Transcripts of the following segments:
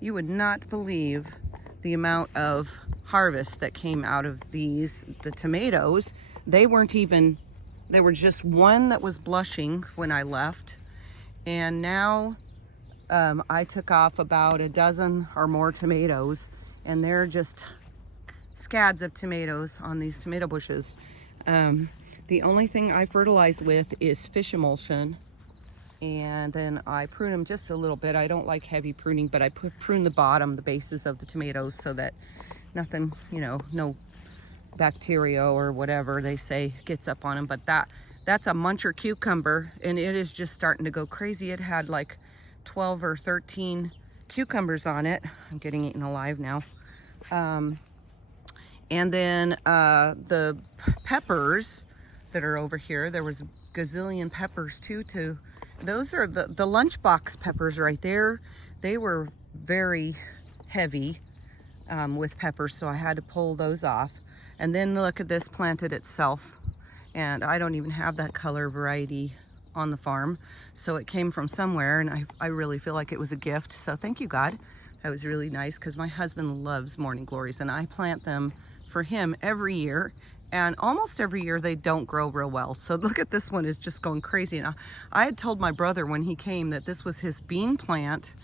You would not believe the amount of harvest that came out of the tomatoes. They weren't even, there were just one that was blushing when I left. And now I took off about a dozen or more tomatoes, and they're just scads of tomatoes on these tomato bushes. The only thing I fertilize with is fish emulsion, and then I prune them just a little bit. I don't like heavy pruning, but I prune the bottom, the bases of the tomatoes, so that nothing, you know, no bacteria or whatever they say gets up on them. But that's a muncher cucumber, and it is just starting to go crazy. It had like 12 or 13 cucumbers on it. I'm getting eaten alive now. And then the peppers that are over here, there was a gazillion peppers too. Those are the lunchbox peppers right there. They were very heavy with peppers, so I had to pull those off. And then look at this, planted itself. And I don't even have that color variety on the farm, so it came from somewhere, and I really feel like it was a gift. So thank you, God. That was really nice, because my husband loves morning glories, and I plant them for him every year, and almost every year they don't grow real well. So look at this one, is just going crazy. And I had told my brother when he came that this was his bean plant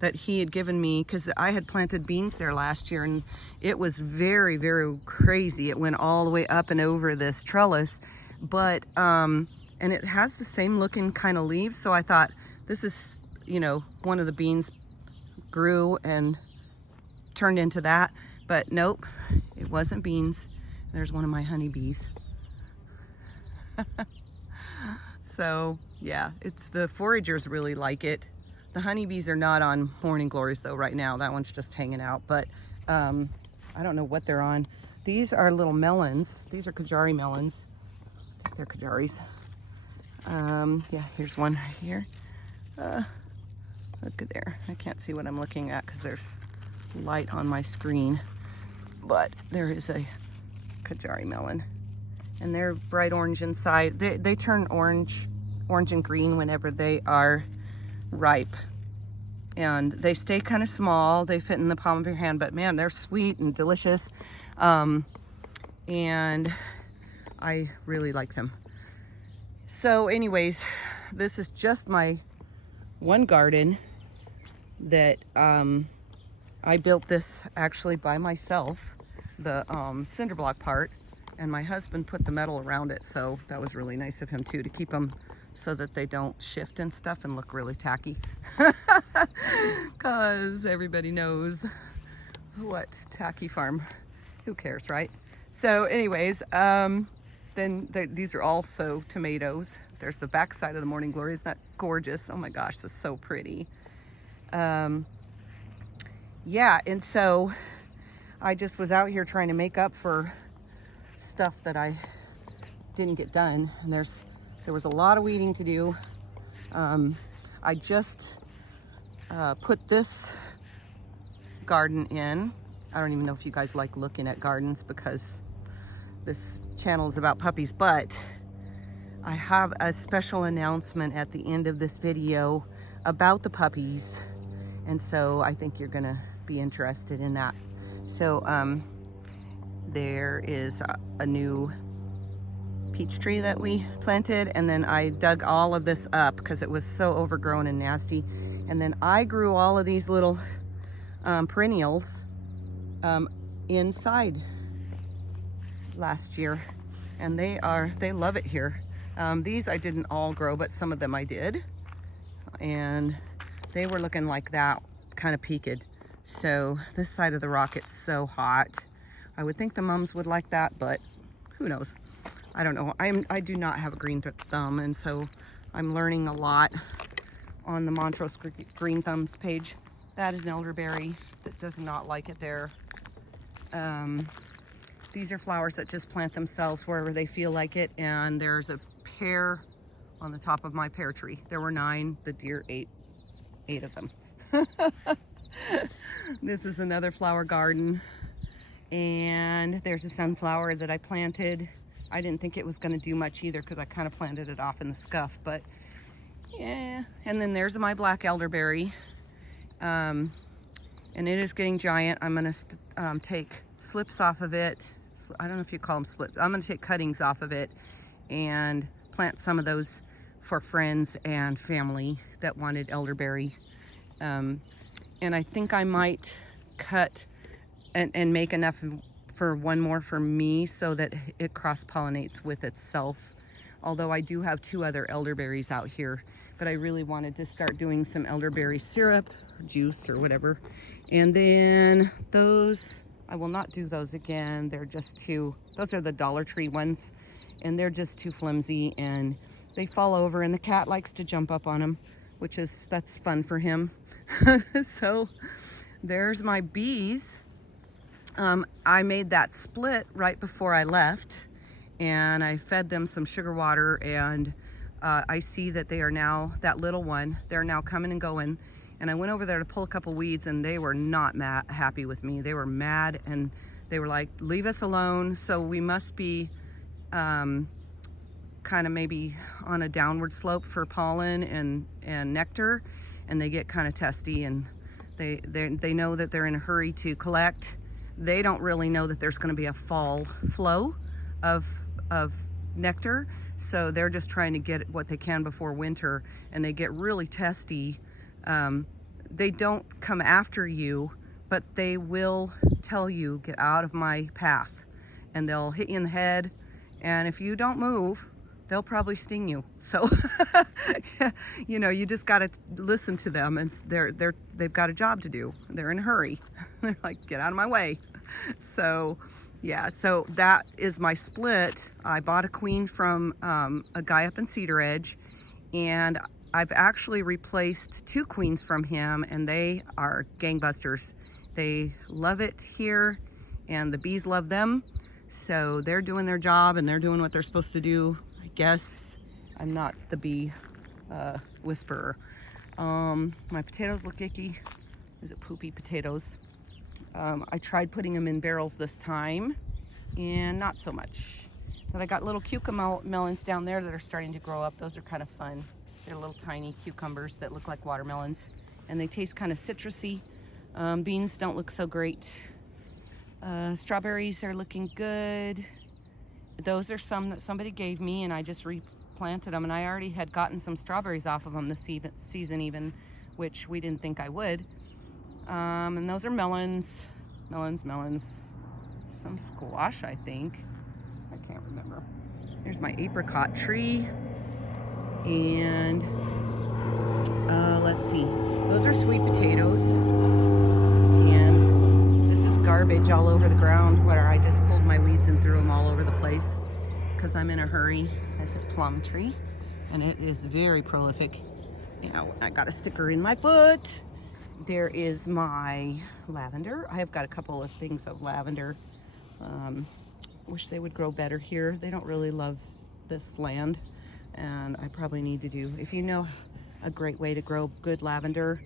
that he had given me, because I had planted beans there last year, and it was very, very crazy. It went all the way up and over this trellis, but and it has the same looking kind of leaves. So I thought, this is, you know, one of the beans grew and turned into that. But nope, it wasn't beans. There's one of my honeybees. So yeah, it's the foragers really like it. The honeybees are not on morning glories though right now. That one's just hanging out, but I don't know what they're on. These are little melons. These are Kajari melons. I think they're Kajaris. Yeah, here's one right here. Look at there. I can't see what I'm looking at because there's light on my screen, but there is a Kajari melon, and they're bright orange inside. They turn orange and green whenever they are ripe, and they stay kind of small. They fit in the palm of your hand, but man, they're sweet and delicious, and I really like them. So anyways, this is just my one garden that I built this actually by myself, the cinder block part, and my husband put the metal around it, so that was really nice of him too, to keep them so that they don't shift and stuff and look really tacky. Because everybody knows what tacky farm, who cares, right? So anyways, these are also tomatoes. There's the back side of the morning glory. Isn't that gorgeous? Oh my gosh, this is so pretty. Yeah, and so I just was out here trying to make up for stuff that I didn't get done, and there was a lot of weeding to do. I just put this garden in. I don't even know if you guys like looking at gardens because this channel is about puppies, but I have a special announcement at the end of this video about the puppies, and so I think you're gonna be interested in that. So there is a new peach tree that we planted, and then I dug all of this up because it was so overgrown and nasty, and then I grew all of these little perennials inside last year, and they love it here. These I didn't all grow, but some of them I did, and they were looking like that, kind of peaked. So this side of the rock, it's so hot. I would think the mums would like that, but who knows? I don't know. I do not have a green thumb, and so I'm learning a lot on the Montrose Green Thumbs page. That is an elderberry that does not like it there. These are flowers that just plant themselves wherever they feel like it, and there's a pear on the top of my pear tree. There were 9. The deer ate 8 of them. This is another flower garden, and there's a sunflower that I planted. I didn't think it was going to do much either because I kind of planted it off in the scuff, but yeah. And then there's my black elderberry. and it is getting giant. I'm gonna take slips off of it. I don't know if you call them slips. I'm gonna take cuttings off of it and plant some of those for friends and family that wanted elderberry. And I think I might cut and make enough for one more for me so that it cross-pollinates with itself. Although I do have 2 other elderberries out here, but I really wanted to start doing some elderberry syrup, juice, or whatever. And then those, I will not do those again. They're just too, those are the Dollar Tree ones, and they're just too flimsy and they fall over, and the cat likes to jump up on them, that's fun for him. So there's my bees. I made that split right before I left, and I fed them some sugar water, and I see that they are now, that little one, they're now coming and going. And I went over there to pull a couple weeds, and they were not happy with me. They were mad, and they were like, leave us alone. So we must be kind of maybe on a downward slope for pollen and nectar, and they get kind of testy, and they know that they're in a hurry to collect. They don't really know that there's going to be a fall flow of nectar, so they're just trying to get what they can before winter, and they get really testy. They don't come after you, but they will tell you, get out of my path, and they'll hit you in the head, and if you don't move, they'll probably sting you. So you know, you just got to listen to them, and they've got a job to do. They're in a hurry. They're like, get out of my way. So yeah, so that is my split. I bought a queen from a guy up in Cedar Edge, and I've actually replaced 2 queens from him, and they are gangbusters. They love it here, and the bees love them. So they're doing their job, and they're doing what they're supposed to do. I guess I'm not the bee whisperer. My potatoes look icky. Is it poopy potatoes? I tried putting them in barrels this time, and not so much. But I got little cucumber melons down there that are starting to grow up. Those are kind of fun. They're little tiny cucumbers that look like watermelons, and they taste kind of citrusy. Beans don't look so great. Strawberries are looking good. Those are some that somebody gave me, and I just replanted them, and I already had gotten some strawberries off of them this season even, which we didn't think I would. And those are melons, some squash, I think. I can't remember. There's my apricot tree, and let's see, those are sweet potatoes, and this is garbage all over the ground where I just pulled my weeds and threw them all over the place because I'm in a hurry. That's a plum tree, and it is very prolific. You know, I got a sticker in my foot. There is my lavender. I have got a couple of things of lavender. Wish they would grow better here. They don't really love this land, and I probably need to do, if you know a great way to grow good lavender,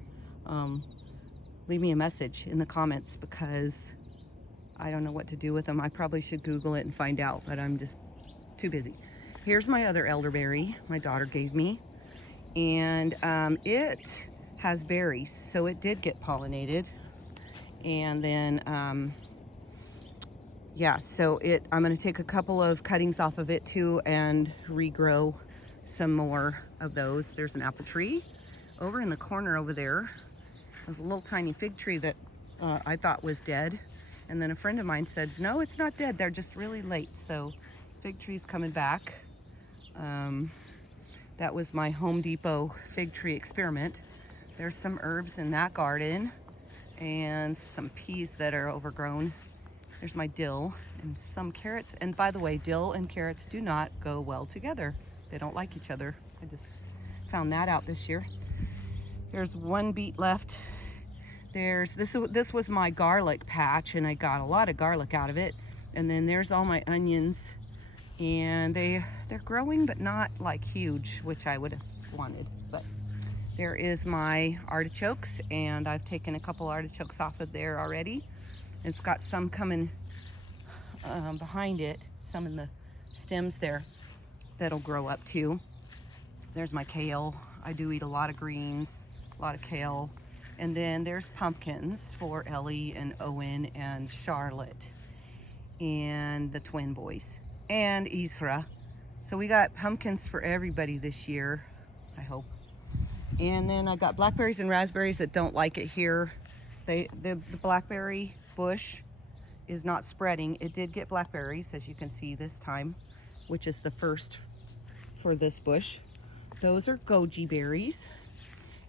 leave me a message in the comments, because I don't know what to do with them. I probably should Google it and find out, but I'm just too busy. Here's my other elderberry my daughter gave me, and it has berries, so it did get pollinated. And then yeah, so I'm going to take a couple of cuttings off of it too and regrow some more of those. There's an apple tree over in the corner over there. There's a little tiny fig tree that I thought was dead, and then a friend of mine said, no, it's not dead, they're just really late. So fig tree's coming back. That was my Home Depot fig tree experiment. There's some herbs in that garden and some peas that are overgrown. There's my dill and some carrots. And by the way, dill and carrots do not go well together. They don't like each other. I just found that out this year. There's one beet left. This was my garlic patch, and I got a lot of garlic out of it. And then there's all my onions, and they're growing, but not like huge, which I would have wanted. But there is my artichokes, and I've taken a couple artichokes off of there already. It's got some coming behind it, some in the stems there that'll grow up too. There's my kale. I do eat a lot of greens, a lot of kale. And then there's pumpkins for Ellie and Owen and Charlotte and the twin boys and Isra. So we got pumpkins for everybody this year, I hope. And then I got blackberries and raspberries that don't like it here. The blackberry bush is not spreading. It did get blackberries, as you can see this time, which is the first for this bush. Those are goji berries,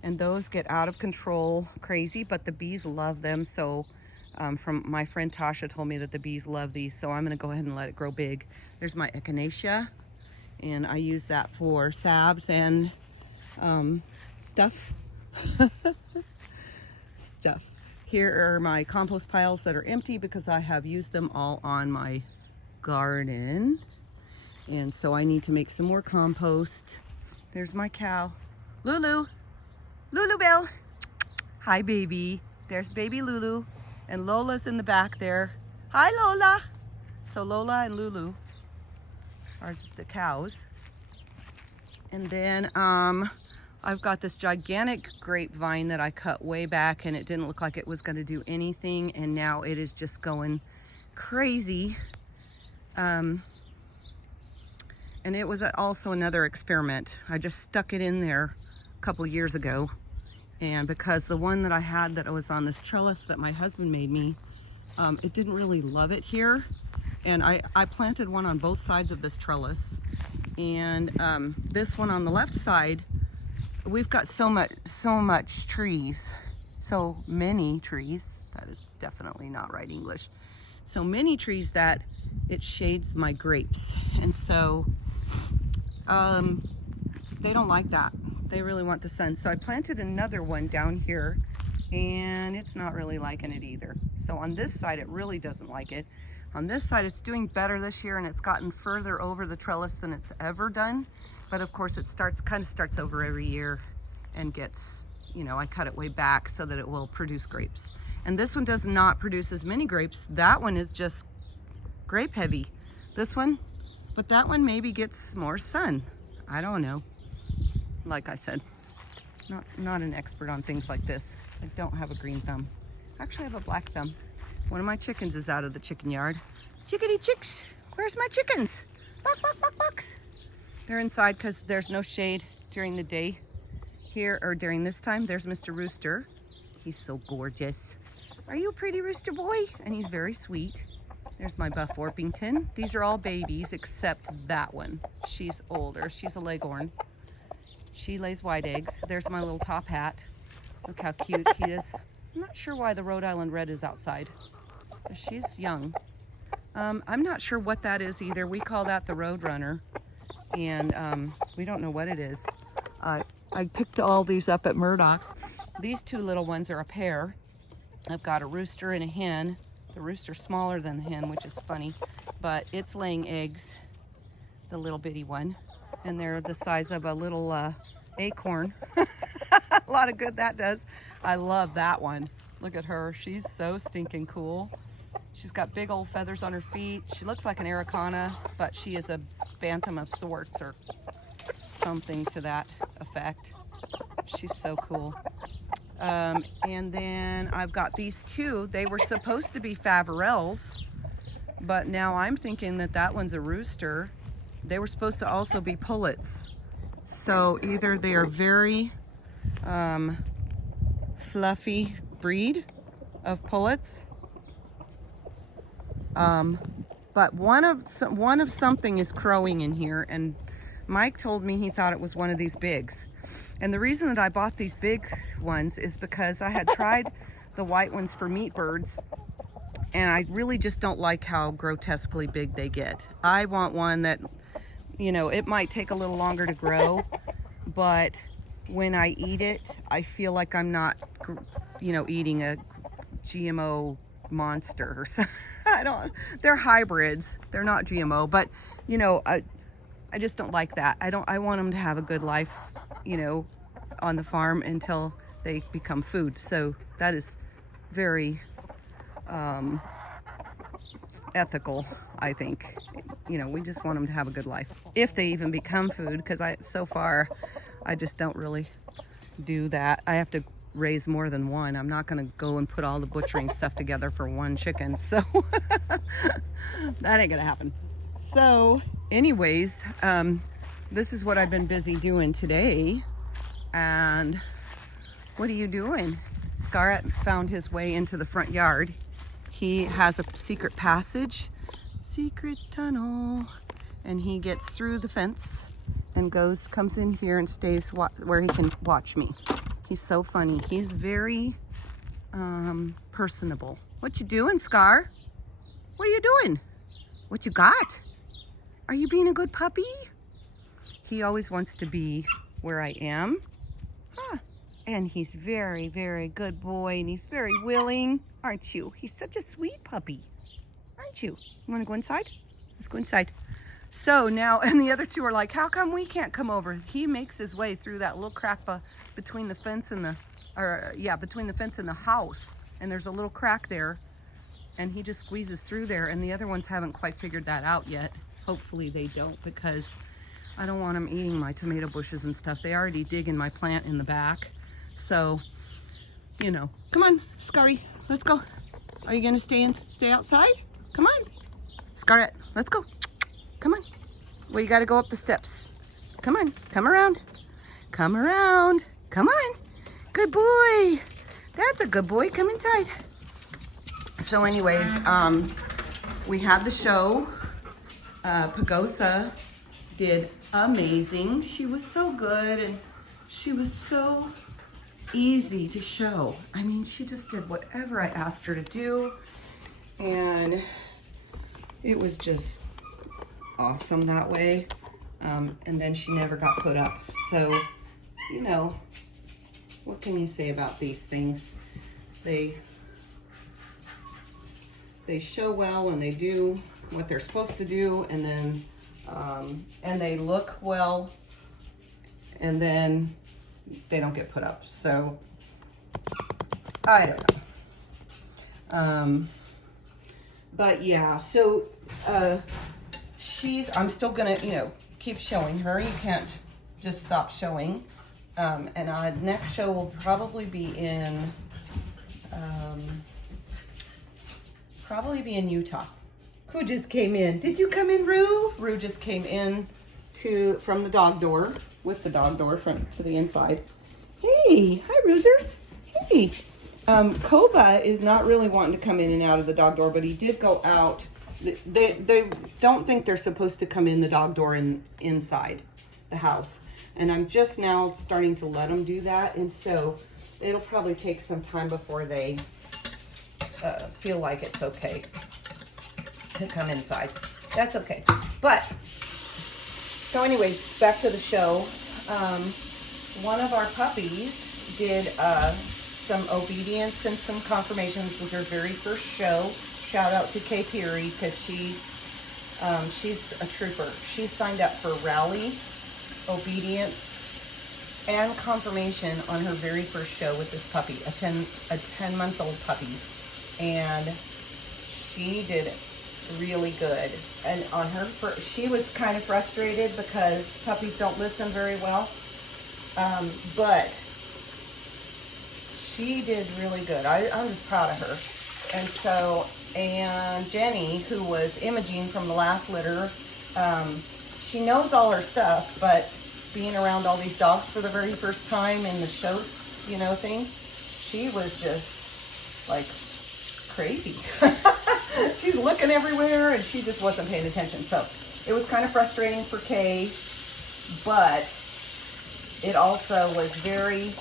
and those get out of control crazy, but the bees love them. So from my friend Tasha told me that the bees love these, so I'm gonna go ahead and let it grow big. There's my echinacea, and I use that for salves and stuff. Here are my compost piles that are empty because I have used them all on my garden. And so I need to make some more compost. There's my cow. Lulu. Lulu Bell. Hi, baby. There's baby Lulu. And Lola's in the back there. Hi, Lola. So Lola and Lulu are the cows. And then I've got this gigantic grapevine that I cut way back, and it didn't look like it was going to do anything, and now it is just going crazy. And it was also another experiment. I just stuck it in there a couple years ago, and because the one that I had that was on this trellis that my husband made me, it didn't really love it here. And I planted one on both sides of this trellis, and this one on the left side, we've got so much trees, so many trees, that is definitely not right English, so many trees that it shades my grapes. And so they don't like that. They really want the sun. So I planted another one down here, and it's not really liking it either. So on this side, it really doesn't like it. On this side, it's doing better this year, and it's gotten further over the trellis than it's ever done. But of course, it kind of starts over every year and gets, you know, I cut it way back so that it will produce grapes. And this one does not produce as many grapes. That one is just grape heavy. This one, but that one maybe gets more sun. I don't know. Like I said, not an expert on things like this. I don't have a green thumb. Actually, I have a black thumb. One of my chickens is out of the chicken yard. Chickadee chicks, where's my chickens? Buck, buck, buck, bucks. They're inside because there's no shade during the day here, or during this time. There's Mr. Rooster. He's so gorgeous. Are you a pretty rooster boy? And he's very sweet. There's my Buff Orpington. These are all babies except that one. She's older. She's a Leghorn. She lays white eggs. There's my little top hat. Look how cute he is. I'm not sure why the Rhode Island Red is outside. She's young. I'm not sure what that is either. We call that the Road Runner. And we don't know what it is. I picked all these up at Murdoch's. These two little ones are a pair. I've got a rooster and a hen. The rooster's smaller than the hen, which is funny, but it's laying eggs, the little bitty one, and they're the size of a little acorn. A lot of good that does. I love that one. Look at her. She's so stinking cool. She's got big old feathers on her feet. She looks like an Araucana, but she is a bantam of sorts, or something to that effect. She's so cool. And then I've got these two. They were supposed to be Faverells, but now I'm thinking that that one's a rooster. They were supposed to also be pullets. So either they are very fluffy breed of pullets, but one of something is crowing in here, and Mike told me he thought it was one of these bigs. And the reason that I bought these big ones is because I had tried the white ones for meat birds, and I really just don't like how grotesquely big they get. I want one that, you know, it might take a little longer to grow, but when I eat it, I feel like I'm not, you know, eating a GMO monster or something. They're hybrids. They're not GMO, but, you know, I just don't like that. I want them to have a good life, you know, on the farm until they become food. So that is very ethical, I think. You know, we just want them to have a good life if they even become food, because so far I just don't really do that. I have to raise more than one. I'm not gonna go and put all the butchering stuff together for one chicken. So that ain't gonna happen. So anyways, this is what I've been busy doing today. And what are you doing? Scarlett found his way into the front yard. He has a secret passage, secret tunnel, and he gets through the fence and comes in here and stays where he can watch me. He's so funny. He's very personable. What you doing, Scar? What are you doing? What you got? Are you being a good puppy? He always wants to be where I am. Huh. And he's very, very good boy, and he's very willing, aren't you? He's such a sweet puppy, aren't you? You want to go inside? Let's go inside. So now, and the other two are like, how come we can't come over? He makes his way through that little crack between the fence and between the fence and the house. And there's a little crack there, and he just squeezes through there, and the other ones haven't quite figured that out yet. Hopefully they don't, because I don't want them eating my tomato bushes and stuff. They already dig in my plant in the back. So, you know, come on, Scarry, let's go. Are you gonna stay outside? Come on. Scarlett, let's go. Come on. Well, you gotta go up the steps. Come on, come around. Come around. Come on. Good boy. That's a good boy. Come inside. So anyways, we had the show. Pagosa did amazing. She was so good, and she was so easy to show. I mean, she just did whatever I asked her to do, and it was just awesome that way. And then she never got put up. So, you know, what can you say about these things? They show well, and they do what they're supposed to do, and then and they look well, and then they don't get put up. So I don't know. But yeah, so I'm still gonna, you know, keep showing her. You can't just stop showing. And next show will probably be in Utah. Who just came in? Did you come in, Rue? Rue just came in from the dog door, with the dog door to the inside. Hey, hi, Roosers. Hey. Koba is not really wanting to come in and out of the dog door, but he did go out. They don't think they're supposed to come in the dog door inside the house. And I'm just now starting to let them do that. And so it'll probably take some time before they feel like it's okay to come inside. That's okay. But, so anyways, back to the show. One of our puppies did some obedience and some confirmations with her very first show. Shout out to Kay Peary, because she's a trooper. She signed up for rally, obedience, and confirmation on her very first show with this puppy, a 10-month-old puppy. And she did really good. And on her first, she was kind of frustrated because puppies don't listen very well. But she did really good. I'm just proud of her. And so, and Jenny, who was imaging from the last litter, she knows all her stuff, but being around all these dogs for the very first time in the show, you know, thing, she was just like crazy. She's looking everywhere, and she just wasn't paying attention. So it was kind of frustrating for Kay, but it also was very,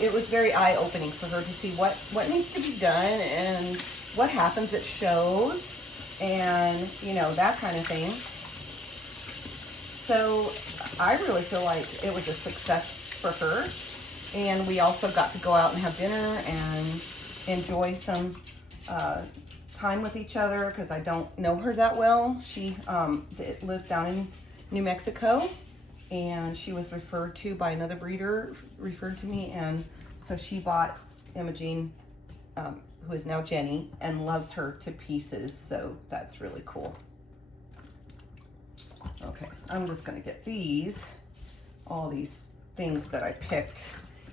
it was very eye-opening for her to see what needs to be done and what happens at shows and, you know, that kind of thing. So I really feel like it was a success for her. And we also got to go out and have dinner and enjoy some time with each other, because I don't know her that well. She lives down in New Mexico, and she was referred to by another breeder, referred to me, and so she bought Imogene, who is now Jenny, and loves her to pieces, so that's really cool. Okay, I'm just gonna get all these things that I picked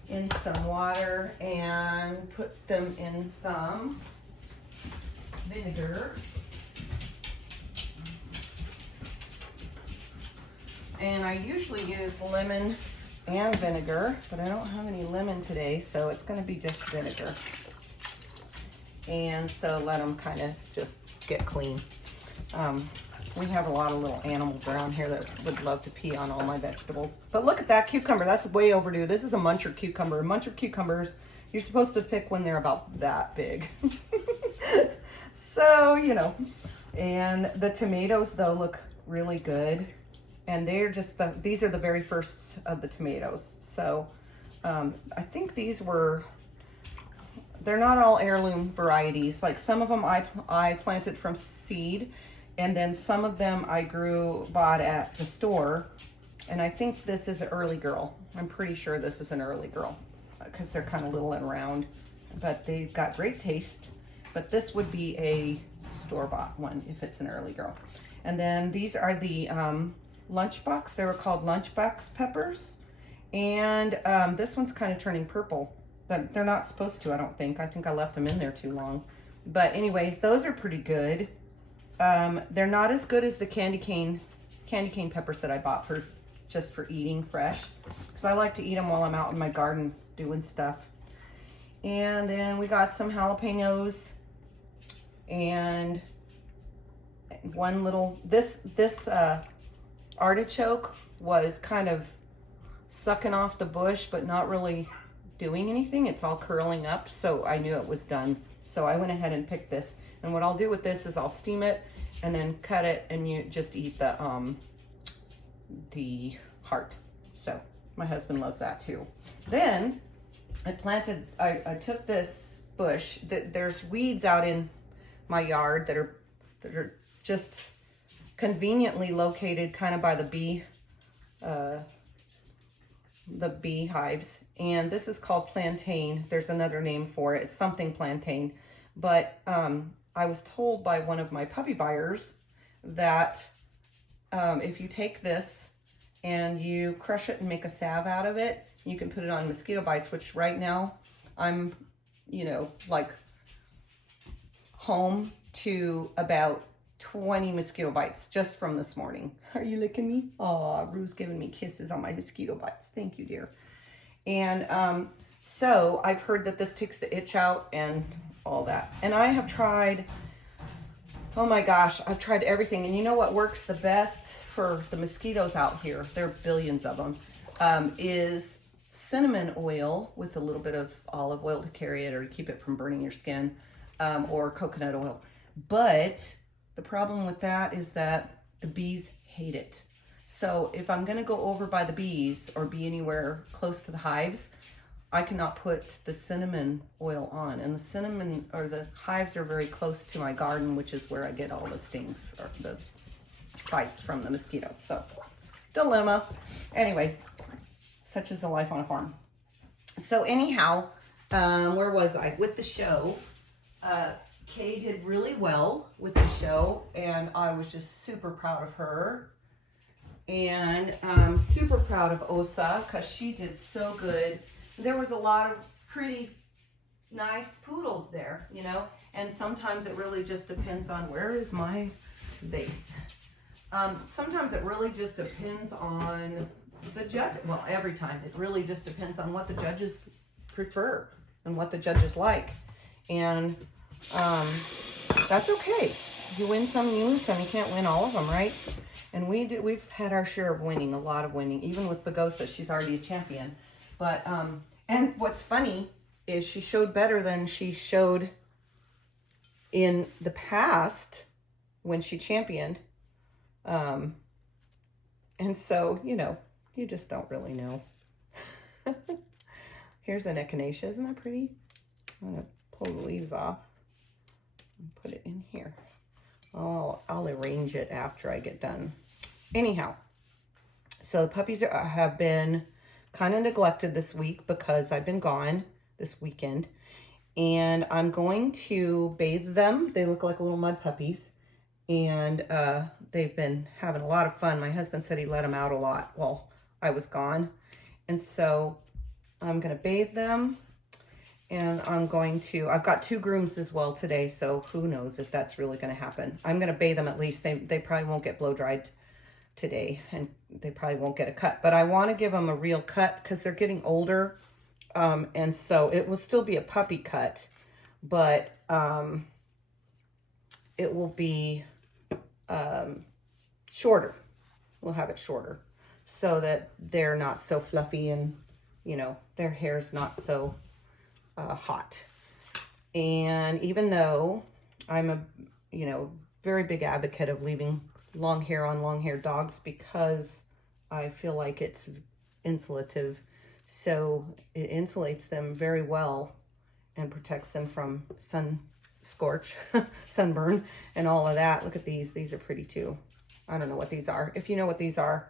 in some water and put them in some vinegar. And I usually use lemon and vinegar, but I don't have any lemon today, so it's going to be just vinegar. And so let them kind of just get clean. We have a lot of little animals around here that would love to pee on all my vegetables. But look at that cucumber. That's way overdue. This is a muncher cucumber. Muncher cucumbers, you're supposed to pick when they're about that big. So, you know. And the tomatoes, though, look really good. And they're just these are the very first of the tomatoes. So I think these were, they're not all heirloom varieties. Like some of them I planted from seed, and then some of them I bought at the store. And I think this is an early girl. I'm pretty sure this is an early girl because they're kind of little and round, but they've got great taste. But this would be a store-bought one if it's an early girl. And then these are the lunchbox. They were called lunchbox peppers. And this one's kind of turning purple. But they're not supposed to, I don't think. I think I left them in there too long. But anyways, those are pretty good. They're not as good as the candy cane peppers that I bought just for eating fresh, because I like to eat them while I'm out in my garden doing stuff. And then we got some jalapenos and one little, this artichoke was kind of sucking off the bush, but not really doing anything. It's all curling up, so I knew it was done. So I went ahead and picked this. And what I'll do with this is I'll steam it and then cut it, and you just eat the heart. So my husband loves that too. Then I took this bush. There's weeds out in my yard that are just conveniently located kind of by the beehives. And this is called plantain. There's another name for it. It's something plantain. But I was told by one of my puppy buyers that if you take this and you crush it and make a salve out of it, you can put it on mosquito bites, which right now I'm, like home to about 20 mosquito bites just from this morning. Are you licking me? Oh, Rue's giving me kisses on my mosquito bites. Thank you, dear. And so I've heard that this takes the itch out and all that. And I have tried, oh my gosh, I've tried everything. And you know what works the best for the mosquitoes out here? There are billions of them. Is cinnamon oil with a little bit of olive oil to carry it or to keep it from burning your skin, or coconut oil. But the problem with that is that the bees hate it. So if I'm going to go over by the bees or be anywhere close to the hives, I cannot put the cinnamon oil on. And the cinnamon or the hives are very close to my garden, which is where I get all the stings or the bites from the mosquitoes. So dilemma. Anyways, such is the life on a farm. So anyhow, where was I? With the show. Kay did really well with the show, and I was just super proud of her. And super proud of Osa because she did so good. There was a lot of pretty nice poodles there, and sometimes it really just depends on, where is my vase? Sometimes it really just depends on the judge. Well, every time it really just depends on what the judges prefer and what the judges like. And that's okay. You win some, you lose some. You can't win all of them, right? And we've had our share of winning, a lot of winning. Even with Bagosa, she's already a champion. But and what's funny is she showed better than she showed in the past when she championed. And so, you just don't really know. Here's an echinacea. Isn't that pretty? I'm going to pull the leaves off and put it in here. I'll arrange it after I get done. Anyhow, so the puppies have been kind of neglected this week because I've been gone this weekend. And I'm going to bathe them. They look like little mud puppies. And they've been having a lot of fun. My husband said he let them out a lot while I was gone. And so I'm gonna bathe them, and I've got 2 grooms as well today, so who knows if that's really gonna happen. I'm gonna bathe them at least. They probably won't get blow dried today, and they probably won't get a cut, but I wanna give them a real cut because they're getting older. And so it will still be a puppy cut, but it will be shorter. We'll have it shorter so that they're not so fluffy and, you know, their hair's not so hot. And even though I'm a, you know, very big advocate of leaving long hair on long hair dogs because I feel like it's insulative. So it insulates them very well and protects them from sun scorch, sunburn, and all of that. Look at these. These are pretty too. I don't know what these are. If you know what these are,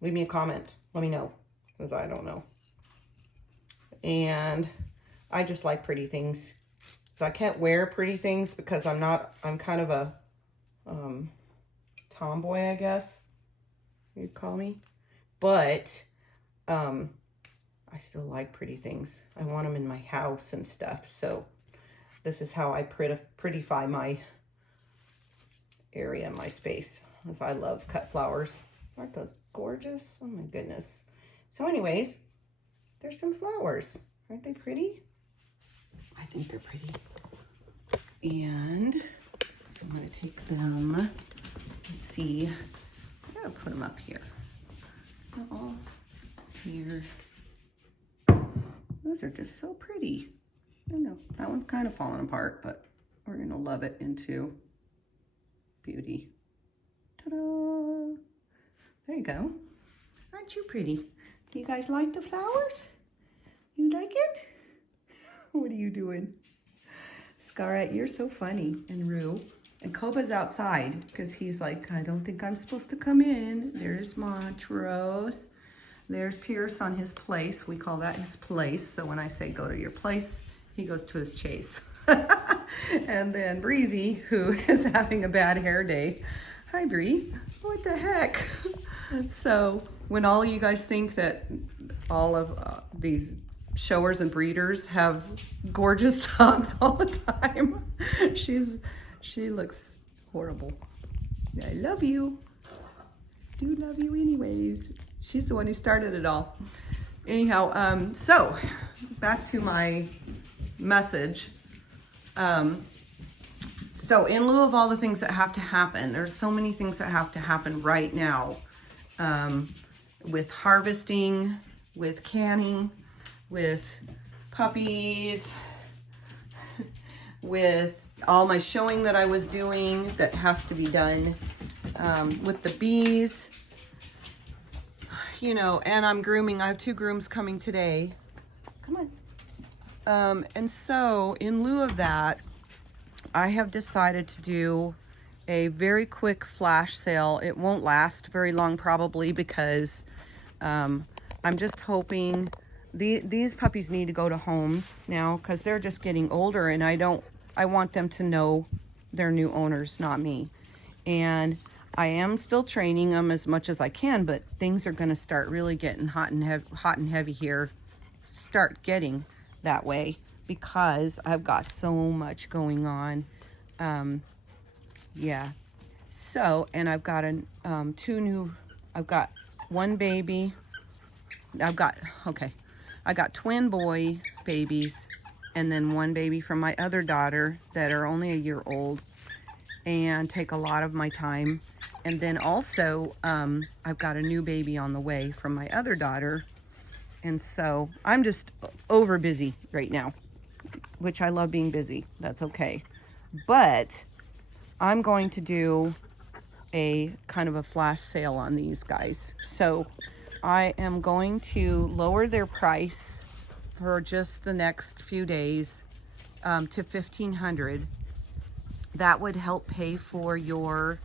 leave me a comment. Let me know, because I don't know. And I just like pretty things. So I can't wear pretty things because I'm kind of a tomboy, I guess you'd call me. But I still like pretty things. I want them in my house and stuff. So this is how I prettify my area, my space, as I love cut flowers. Aren't those gorgeous? Oh my goodness. So anyways, there's some flowers. Aren't they pretty? I think they're pretty. And so I'm going to take them. Let's see. I gotta put them up here. All here. Those are just so pretty. I don't know. That one's kind of falling apart, but we're going to love it into beauty. Ta-da! There you go. Aren't you pretty? Do you guys like the flowers? You like it? What are you doing? Scarlett, you're so funny. And Rue. And Koba's outside because he's like, I don't think I'm supposed to come in. There's Montrose. There's Pierce on his place. We call that his place. So when I say go to your place, he goes to his chase. And then Breezy, who is having a bad hair day. Hi, Bree. What the heck? So when all you guys think that all of these showers and breeders have gorgeous dogs all the time, she looks horrible. I love you. Do love you anyways. She's the one who started it all. Anyhow, so back to my message. So in lieu of all the things that have to happen, there's so many things that have to happen right now, with harvesting, with canning, with puppies, with all my showing that I was doing that has to be done, with the bees, you know, and I'm grooming. I have 2 grooms coming today. Come on. And so in lieu of that, I have decided to do a very quick flash sale. It won't last very long probably because I'm just hoping these puppies need to go to homes now because they're just getting older, and I want them to know their new owners, not me. And I am still training them as much as I can, but things are going to start really getting hot and heavy here. Start getting that way because I've got so much going on. Yeah. So, and I've got I've got 1 baby. I got twin boy babies and then 1 baby from my other daughter that are only a year old and take a lot of my time. And then also, I've got a new baby on the way from my other daughter. And so I'm just over busy right now, which I love being busy. That's okay. But I'm going to do a kind of a flash sale on these guys. So I am going to lower their price for just the next few days to $1,500. That would help pay for your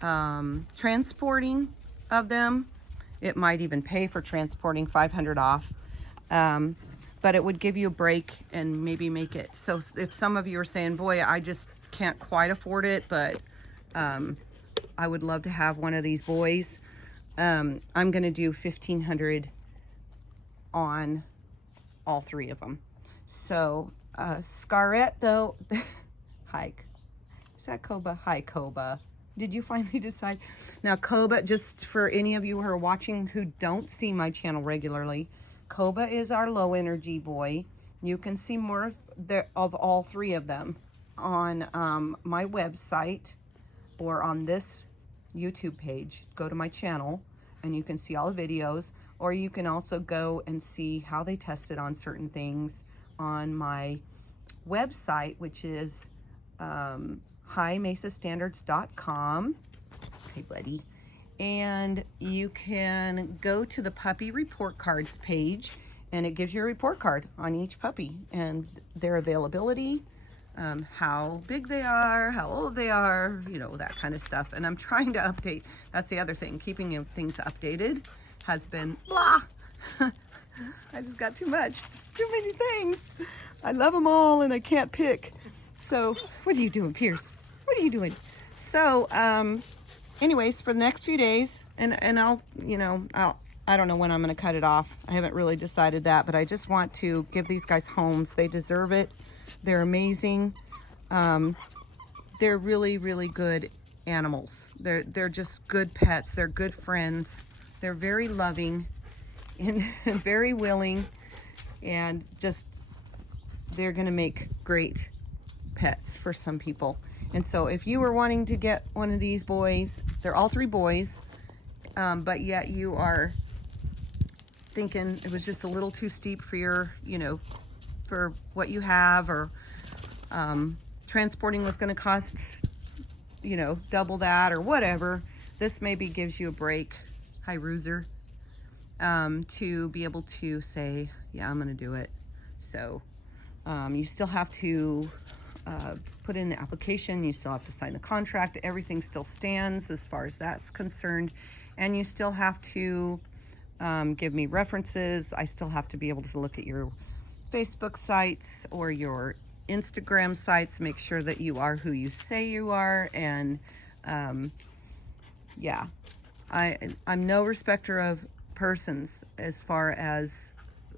transporting of them. It might even pay for transporting, $500 off. But it would give you a break and maybe make it so if some of you are saying, boy, I just can't quite afford it, but I would love to have one of these boys. I'm going to do 1,500 on all 3 of them. So Scarlett, though, hi, is that Koba? Hi, Koba. Did you finally decide? Now, Koba, just for any of you who are watching who don't see my channel regularly, Koba is our low energy boy. You can see more of all 3 of them on my website or on this YouTube page. Go to my channel and you can see all the videos, or you can also go and see how they tested on certain things on my website, which is highmesastandards.com. Okay, buddy. And you can go to the puppy report cards page, and it gives you a report card on each puppy and their availability, how big they are, how old they are, you know, that kind of stuff. And I'm trying to update. That's the other thing. Keeping things updated has been blah. I just got too much. Too many things. I love them all and I can't pick. So, what are you doing, Pierce? What are you doing? So, anyways, for the next few days, and I'll, you know, I don't know when I'm going to cut it off. I haven't really decided that, but I just want to give these guys homes. They deserve it. They're amazing. They're really, really good animals. They're just good pets. They're good friends. They're very loving and very willing, and just, they're going to make great pets for some people. And so if you were wanting to get one of these boys, they're all 3 boys, but yet you are thinking it was just a little too steep for your, you know, for what you have, or transporting was going to cost, you know, double that or whatever, this maybe gives you a break. Hi, Roozer. To be able to say, yeah, I'm going to do it. So you still have to put in the application, you still have to sign the contract, everything still stands as far as that's concerned, and you still have to give me references. I still have to be able to look at your Facebook sites or your Instagram sites, make sure that you are who you say you are. And yeah, I'm no respecter of persons as far as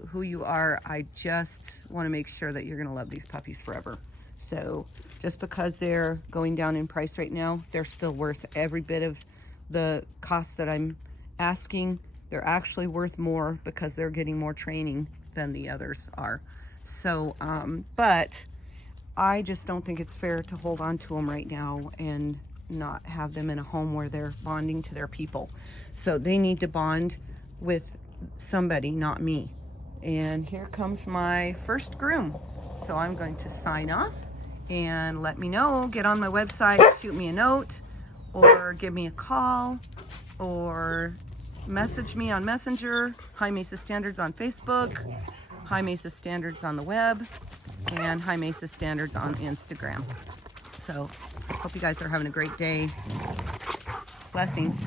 who you are. I just want to make sure that you're going to love these puppies forever. So just because they're going down in price right now, they're still worth every bit of the cost that I'm asking. They're actually worth more because they're getting more training than the others are. So, but I just don't think it's fair to hold on to them right now and not have them in a home where they're bonding to their people. So they need to bond with somebody, not me. And here comes my first groom. So I'm going to sign off, and let me know. Get on my website, shoot me a note, or give me a call, or message me on Messenger. High Mesa Standards on Facebook, High Mesa Standards on the web, and High Mesa Standards on Instagram. So hope you guys are having a great day. Blessings.